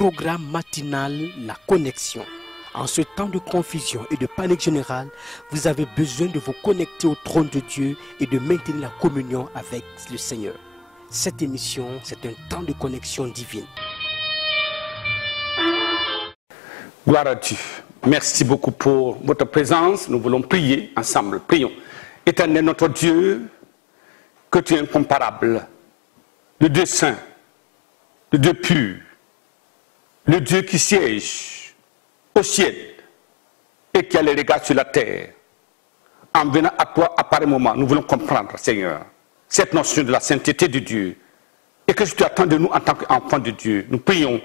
programme matinal La Connexion. En ce temps de confusion et de panique générale, vous avez besoin de vous connecter au trône de Dieu et de maintenir la communion avec le Seigneur. Cette émission, c'est un temps de connexion divine. Gloire à Dieu. Merci beaucoup pour votre présence. Nous voulons prier ensemble. Prions. Éternel notre Dieu, que tu es incomparable, le Dieu saint, le Dieu pur, le Dieu qui siège au ciel et qui a les regards sur la terre. En venant à toi à pareil moment, nous voulons comprendre, Seigneur, cette notion de la sainteté de Dieu et que tu attends de nous en tant qu'enfants de Dieu. Nous prions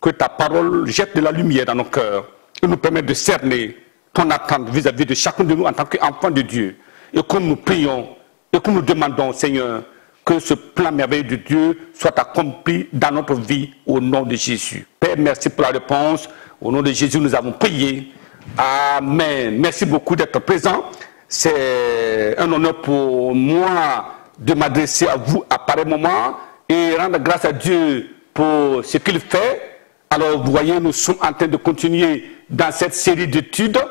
que ta parole jette de la lumière dans nos cœurs et nous permette de cerner ton attente vis-à-vis de chacun de nous en tant qu'enfants de Dieu. Et que nous prions et que nous demandons, Seigneur, que ce plan merveilleux de Dieu soit accompli dans notre vie au nom de Jésus. Père, merci pour la réponse. Au nom de Jésus, nous avons prié. Amen. Merci beaucoup d'être présent. C'est un honneur pour moi de m'adresser à vous à pareil moment et rendre grâce à Dieu pour ce qu'il fait. Alors, vous voyez, nous sommes en train de continuer dans cette série d'études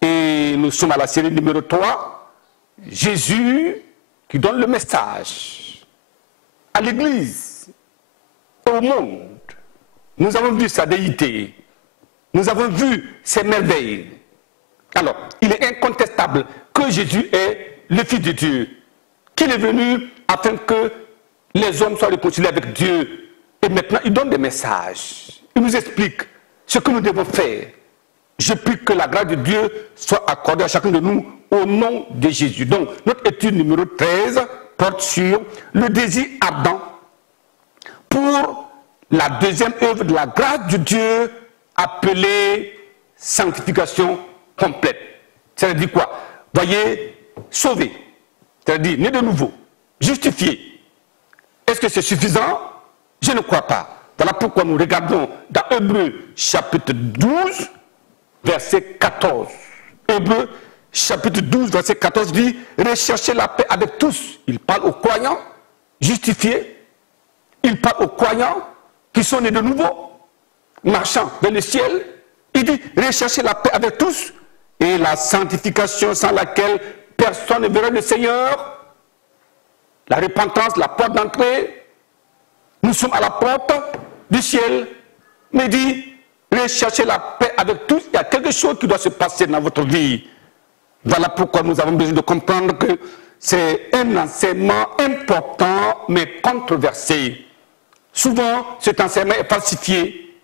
et nous sommes à la série numéro 3. Jésus qui donne le message à l'Église, au monde. Nous avons vu sa déité, nous avons vu ses merveilles. Alors, il est incontestable que Jésus est le Fils de Dieu, qu'il est venu afin que les hommes soient réconciliés avec Dieu. Et maintenant, il donne des messages. Il nous explique ce que nous devons faire. Je prie que la grâce de Dieu soit accordée à chacun de nous au nom de Jésus. Donc, notre étude numéro 13 porte sur le désir ardent pour la deuxième œuvre de la grâce de Dieu appelée sanctification complète. C'est-à-dire quoi? Voyez, sauver, c'est-à-dire né de nouveau, justifié. Est-ce que c'est suffisant? Je ne crois pas. Voilà pourquoi nous regardons dans Hébreux chapitre 12, verset 14. Hébreux chapitre 12, verset 14 dit « Recherchez la paix avec tous ». Il parle aux croyants justifiés. Il parle aux croyants qui sont nés de nouveau, marchant vers le ciel. Il dit « Recherchez la paix avec tous et la sanctification sans laquelle personne ne verra le Seigneur. » La repentance, la porte d'entrée. Nous sommes à la porte du ciel. Mais il dit « Recherchez la paix avec tous ». Il y a quelque chose qui doit se passer dans votre vie. Voilà pourquoi nous avons besoin de comprendre que c'est un enseignement important mais controversé. Souvent, cet enseignement est falsifié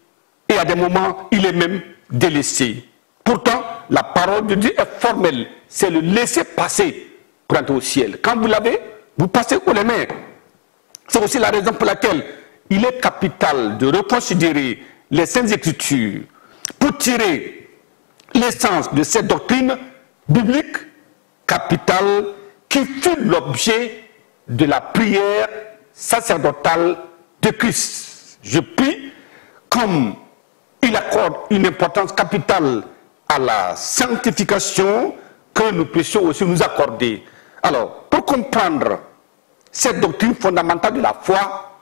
et à des moments, il est même délaissé. Pourtant, la parole de Dieu est formelle. C'est le laisser-passer pour entrer au ciel. Quand vous l'avez, vous passez haut les mains. C'est aussi la raison pour laquelle il est capital de reconsidérer les Saintes Écritures pour tirer l'essence de cette doctrine biblique capitale qui fut l'objet de la prière sacerdotale de Christ. Je prie, comme il accorde une importance capitale à la sanctification, que nous puissions aussi nous accorder. Alors, pour comprendre cette doctrine fondamentale de la foi,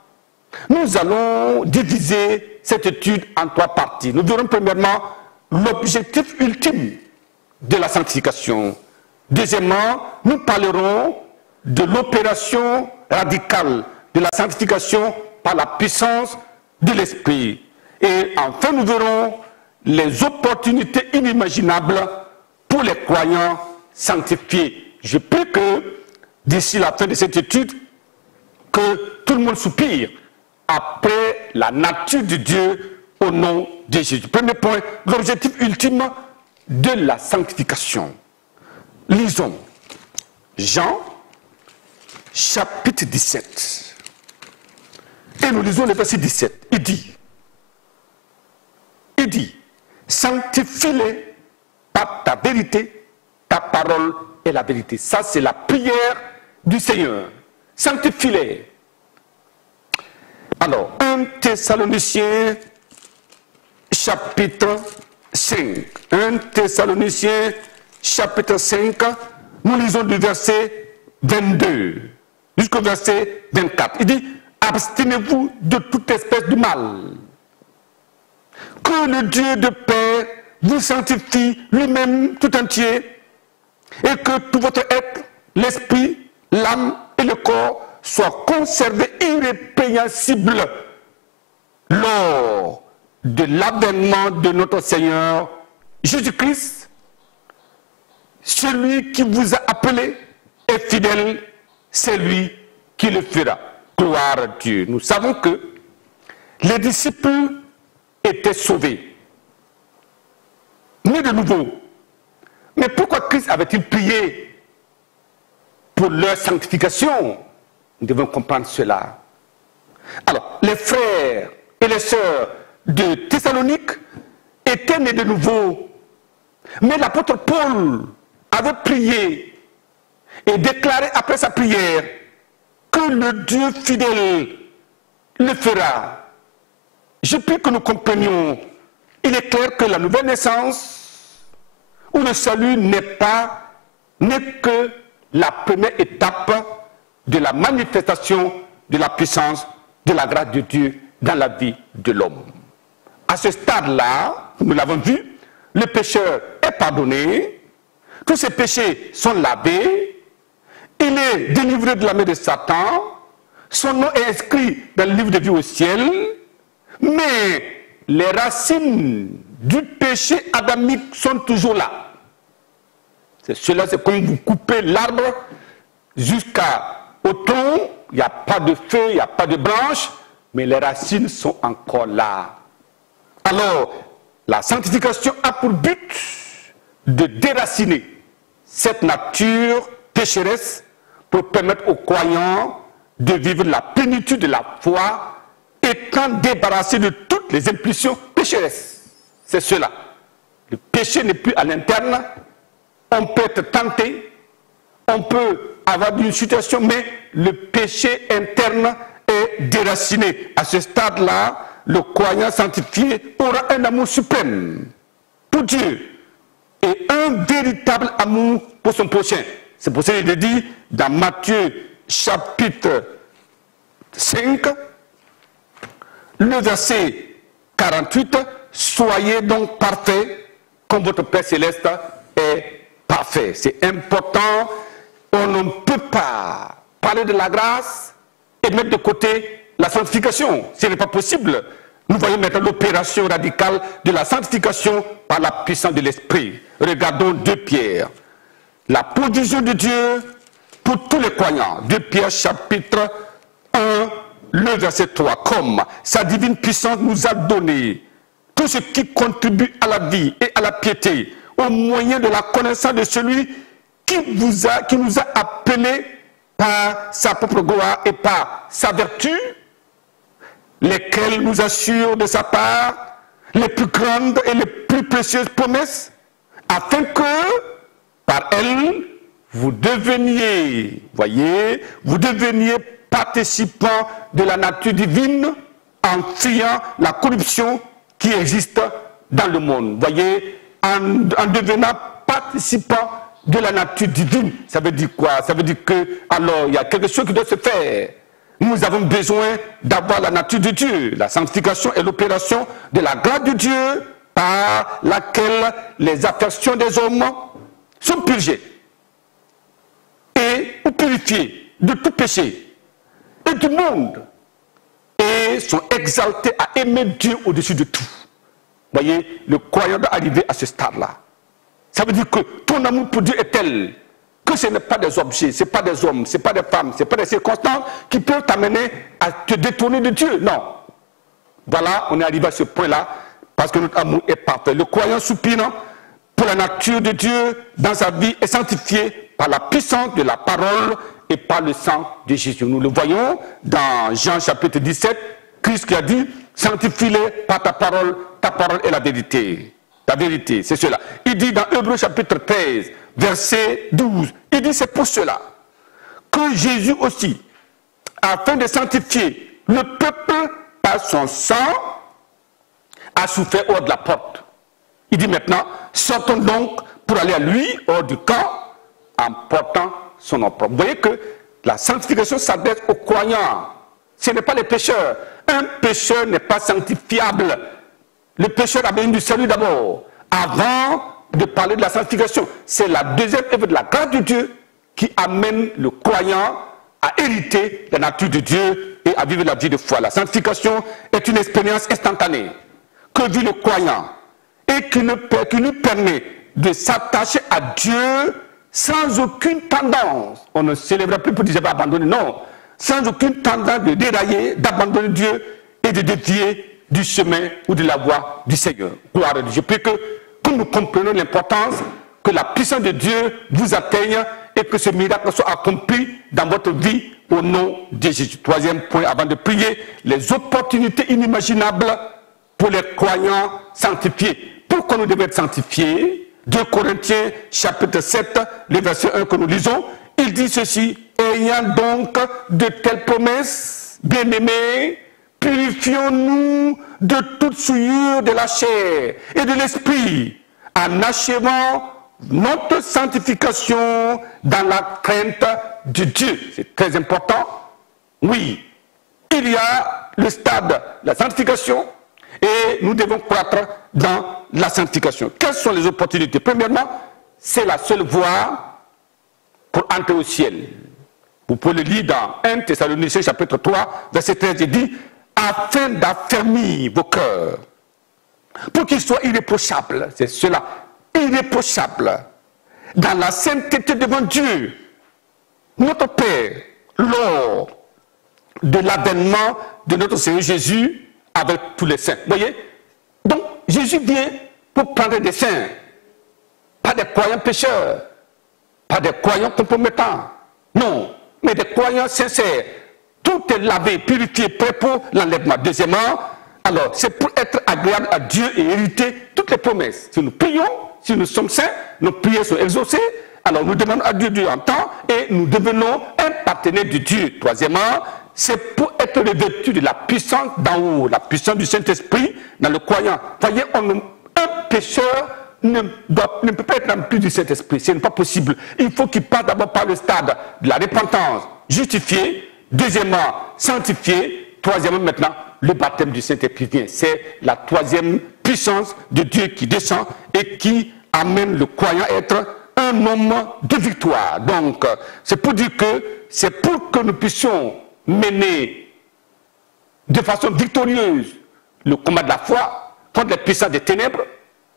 nous allons diviser cette étude en 3 parties. Nous verrons premièrement l'objectif ultime de la sanctification. Deuxièmement, nous parlerons de l'opération radicale de la sanctification par la puissance de l'Esprit. Et enfin, nous verrons les opportunités inimaginables pour les croyants sanctifiés. Je prie que d'ici la fin de cette étude, que tout le monde soupire après la nature de Dieu au nom de Jésus. Premier point, l'objectif ultime de la sanctification. Lisons Jean chapitre 17. Et nous lisons le verset 17. Il dit, sanctifie-les par ta vérité, ta parole est la vérité. Ça, c'est la prière du Seigneur. Sanctifie-les. Alors, 1 Thessaloniciens chapitre 5. 1 Thessaloniciens chapitre 5, nous lisons du verset 22 jusqu'au verset 24. Il dit, abstenez-vous de toute espèce de mal. Que le Dieu de paix vous sanctifie lui-même tout entier et que tout votre être, l'esprit, l'âme et le corps soient conservés irrépréhensibles lors de l'avènement de notre Seigneur Jésus-Christ. Celui qui vous a appelé est fidèle, c'est lui qui le fera. Gloire à Dieu. Nous savons que les disciples étaient sauvés, nés de nouveau. Mais pourquoi Christ avait-il prié pour leur sanctification? Nous devons comprendre cela. Alors, les frères et les sœurs de Thessalonique étaient nés de nouveau. Mais l'apôtre Paul avait prié et déclaré après sa prière que le Dieu fidèle le fera. Je prie que nous comprenions. Il est clair que la nouvelle naissance ou le salut n'est que la première étape de la manifestation de la puissance de la grâce de Dieu dans la vie de l'homme. À ce stade-là, nous l'avons vu, le pécheur est pardonné, tous ses péchés sont lavés, il est délivré de la main de Satan, son nom est inscrit dans le livre de vie au ciel, mais les racines du péché adamique sont toujours là. C'est comme vous coupez l'arbre jusqu'au tronc, il n'y a pas de feuilles, il n'y a pas de branches, mais les racines sont encore là. Alors, la sanctification a pour but de déraciner cette nature pécheresse pour permettre aux croyants de vivre la plénitude de la foi, étant débarrassés de toutes les impulsions pécheresses. C'est cela. Le péché n'est plus à l'interne. On peut être tenté, on peut avoir une situation, mais le péché interne est déraciné. À ce stade-là, le croyant sanctifié aura un amour suprême pour Dieu et un véritable amour pour son prochain. C'est pour ça qu'il est dit dans Matthieu chapitre 5, le verset 48, « Soyez donc parfaits comme votre Père Céleste est parfait. » C'est important. On ne peut pas parler de la grâce et mettre de côté la sanctification. Ce n'est pas possible. Nous voyons maintenant l'opération radicale de la sanctification par la puissance de l'Esprit. Regardons 2 Pierre. La provision de Dieu pour tous les croyants. 2 Pierre chapitre 1, le verset 3. Comme sa divine puissance nous a donné tout ce qui contribue à la vie et à la piété, au moyen de la connaissance de celui qui nous a appelés par sa propre gloire et par sa vertu, lesquels nous assurent de sa part les plus grandes et les plus précieuses promesses, afin que, par elles, vous deveniez, vous deveniez participants de la nature divine en fuyant la corruption qui existe dans le monde. Voyez, en devenant participant de la nature divine. Ça veut dire quoi? Ça veut dire que, alors, il y a quelque chose qui doit se faire. Nous avons besoin d'avoir la nature de Dieu. La sanctification est l'opération de la grâce de Dieu par laquelle les affections des hommes sont purgées et purifiées de tout péché et du monde et sont exaltés à aimer Dieu au-dessus de tout. Voyez, le croyant doit arriver à ce stade-là. Ça veut dire que ton amour pour Dieu est tel que ce n'est pas des objets, ce n'est pas des hommes, ce n'est pas des femmes, ce n'est pas des circonstances qui peuvent t'amener à te détourner de Dieu. Non. Voilà, on est arrivé à ce point-là parce que notre amour est parfait. Le croyant soupirant pour la nature de Dieu dans sa vie est sanctifié par la puissance de la parole et par le sang de Jésus. Nous le voyons dans Jean chapitre 17, Christ qui a dit « Sanctifie-les par ta parole est la vérité. » La vérité, c'est cela. Il dit dans Hébreux chapitre 13, verset 12, il dit c'est pour cela que Jésus aussi, afin de sanctifier le peuple par son sang, a souffert hors de la porte. Il dit maintenant, sortons donc pour aller à lui, hors du camp, en portant son nom propre. Vous voyez que la sanctification s'adresse aux croyants. Ce n'est pas les pécheurs. Un pécheur n'est pas sanctifiable le pécheur a besoin du salut d'abord, avant de parler de la sanctification. C'est la deuxième œuvre de la grâce de Dieu qui amène le croyant à hériter la nature de Dieu et à vivre la vie de foi. La sanctification est une expérience instantanée que vit le croyant et qui lui permet de s'attacher à Dieu sans aucune tendance. On ne célèbre plus pour dire j'avais abandonné, non. Sans aucune tendance de dérailler, d'abandonner Dieu et de dévier du chemin ou de la voie du Seigneur. Gloire à Dieu. Je prie que nous comprenions l'importance que la puissance de Dieu vous atteigne et que ce miracle soit accompli dans votre vie au nom de Jésus. Troisième point, avant de prier, les opportunités inimaginables pour les croyants sanctifiés. Pourquoi nous devons être sanctifiés? 2 Corinthiens chapitre 7, le verset 1 que nous lisons, il dit ceci: ayant donc de telles promesses, bien-aimés, purifions-nous de toute souillure de la chair et de l'esprit, en achevant notre sanctification dans la crainte de Dieu. C'est très important. Oui, il y a le stade de la sanctification et nous devons croître dans la sanctification. Quelles sont les opportunités? Premièrement, c'est la seule voie pour entrer au ciel. Vous pouvez le lire dans 1 Thessaloniciens chapitre 3, verset 13, il dit « afin d'affermir vos cœurs, pour qu'ils soient irréprochables », c'est cela, irréprochables, dans la sainteté devant Dieu, notre Père, lors de l'avènement de notre Seigneur Jésus avec tous les saints. Vous voyez? Donc, Jésus vient pour prendre des saints, pas des croyants pécheurs, pas des croyants compromettants, non, mais des croyants sincères. Tout est lavé, purifié, prêt pour l'enlèvement. Deuxièmement, alors, c'est pour être agréable à Dieu et hériter toutes les promesses. Si nous prions, si nous sommes saints, nos prières sont exaucées, alors nous demandons à Dieu, Dieu entend, et nous devenons un partenaire de Dieu. Troisièmement, c'est pour être revêtu de la puissance d'en haut, la puissance du Saint-Esprit dans le croyant. Voyez, un pécheur ne peut pas être rempli du Saint-Esprit, ce n'est pas possible. Il faut qu'il passe d'abord par le stade de la repentance, justifié, deuxièmement, sanctifié, troisièmement maintenant, le baptême du Saint-Esprit vient. C'est la troisième puissance de Dieu qui descend et qui amène le croyant à être un homme de victoire. Donc, c'est pour dire que c'est pour que nous puissions mener de façon victorieuse le combat de la foi contre les puissances des ténèbres,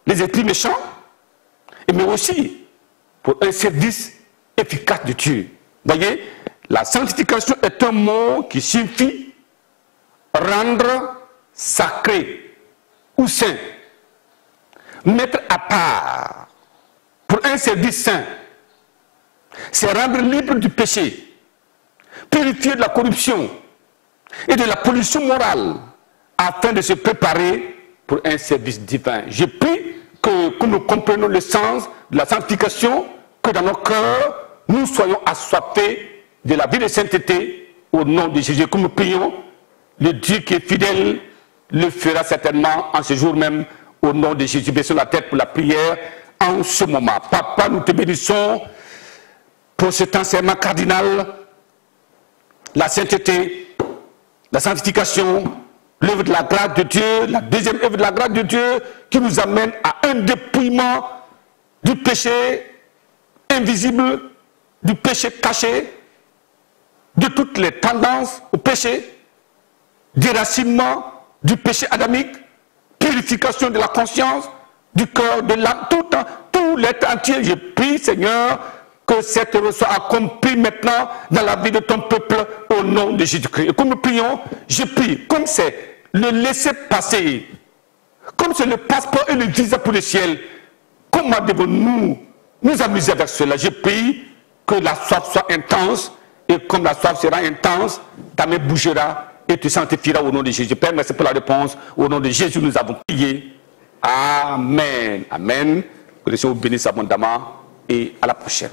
les esprits méchants, mais aussi pour un service efficace de Dieu. Vous voyez, la sanctification est un mot qui signifie rendre sacré ou saint, mettre à part pour un service saint. C'est rendre libre du péché, purifier de la corruption et de la pollution morale afin de se préparer pour un service divin. Je prie que nous comprenions le sens de la sanctification, que dans nos cœurs, nous soyons assoiffés de la vie de sainteté au nom de Jésus. Comme nous prions, le Dieu qui est fidèle le fera certainement en ce jour même au nom de Jésus. Baissons la tête pour la prière en ce moment. Papa, nous te bénissons pour cet enseignement cardinal, la sainteté, la sanctification, l'œuvre de la grâce de Dieu, la deuxième œuvre de la grâce de Dieu qui nous amène à un dépouillement du péché invisible, du péché caché, de toutes les tendances au péché, déracinement du péché adamique, purification de la conscience, du cœur, de l'âme, tout l'être entier. Je prie, Seigneur, que cette œuvre soit accomplie maintenant dans la vie de ton peuple au nom de Jésus-Christ. Et comme nous prions, je prie, comme c'est le laisser-passer, comme c'est le passeport et le visa pour le ciel, comment devons-nous nous amuser avec cela? Je prie que la soif soit intense, et comme la soif sera intense, ta main bougera et tu sanctifieras au nom de Jésus. Père, merci pour la réponse. Au nom de Jésus, nous avons prié. Amen. Amen. Que le Seigneur vous bénisse abondamment et à la prochaine.